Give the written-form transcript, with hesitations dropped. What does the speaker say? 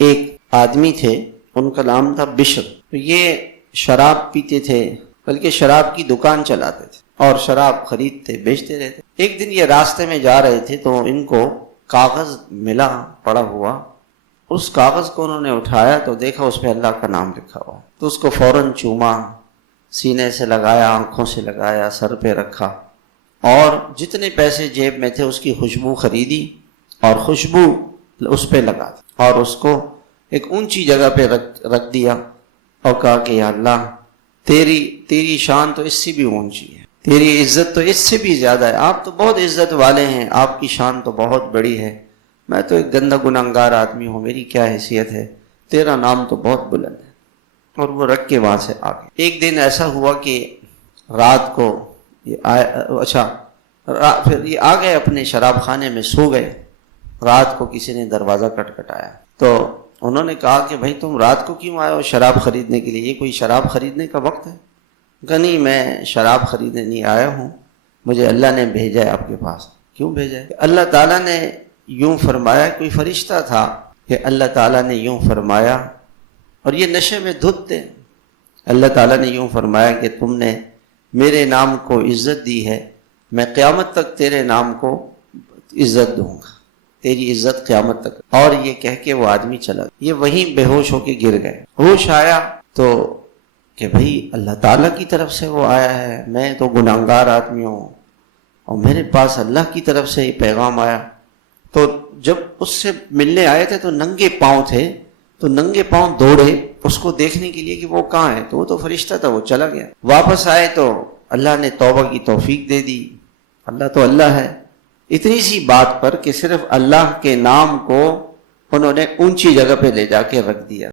ایک آدمی تھے، ان کا نام تھا بشر. تو یہ شراب پیتے تھے، بلکہ شراب کی دکان چلاتے تھے اور شراب خریدتے بیچتے رہتے. ایک دن یہ راستے میں جا رہے تھے تو ان کو کاغذ ملا پڑا ہوا. اس کاغذ کو انہوں نے اٹھایا تو دیکھا اس پہ اللہ کا نام لکھا ہوا. تو اس کو فوراً چوما، سینے سے لگایا، آنکھوں سے لگایا، سر پہ رکھا، اور جتنے پیسے جیب میں تھے اس کی خوشبو خریدی اور خوشبو اس پہ لگا دی اور اس کو ایک اونچی جگہ پہ رکھ دیا اور کہا کہ یا اللہ، تیری شان تو اس سے بھی اونچی ہے، تیری عزت تو اس سے بھی زیادہ ہے، آپ تو بہت عزت والے ہیں، آپ کی شان تو بہت بڑی ہے، میں تو ایک گندا گنہگار آدمی ہوں، میری کیا حیثیت ہے، تیرا نام تو بہت بلند ہے. اور وہ رکھ کے وہاں سے آ گئے. ایک دن ایسا ہوا کہ رات کو پھر یہ آ گئے اپنے شراب خانے میں سو گئے. رات کو کسی نے دروازہ کٹکھٹایا تو انہوں نے کہا کہ بھائی تم رات کو کیوں آئے ہو شراب خریدنے کے لیے؟ یہ کوئی شراب خریدنے کا وقت ہے؟ کہ نہیں، میں شراب خریدنے نہیں آیا ہوں، مجھے اللہ نے بھیجا ہے آپ کے پاس. کیوں بھیجا ہے؟ اللہ تعالیٰ نے یوں فرمایا. کوئی فرشتہ تھا کہ اللہ تعالیٰ نے یوں فرمایا، اور یہ نشے میں دھت تھے. اللہ تعالیٰ نے یوں فرمایا کہ تم نے میرے نام کو عزت دی ہے، میں قیامت تک تیرے نام کو عزت دوں گا، تیری عزت قیامت تک. اور یہ کہہ کے وہ آدمی چلا. یہ وہیں بے ہوش ہو کے گر گئے. ہوش آیا تو کہ بھئی اللہ تعالیٰ کی طرف سے وہ آیا ہے، میں تو گناہگار آدمی ہوں اور میرے پاس اللہ کی طرف سے یہ پیغام آیا. تو جب اس سے ملنے آئے تھے تو ننگے پاؤں تھے، تو ننگے پاؤں دوڑے اس کو دیکھنے کے لیے کہ وہ کہاں ہے. تو وہ تو فرشتہ تھا، وہ چلا گیا. واپس آئے تو اللہ نے توبہ کی توفیق دے دی. اللہ تو اللہ ہے. اتنی سی بات پر کہ صرف اللہ کے نام کو انہوں نے اونچی جگہ پہ لے جا کے رکھ دیا.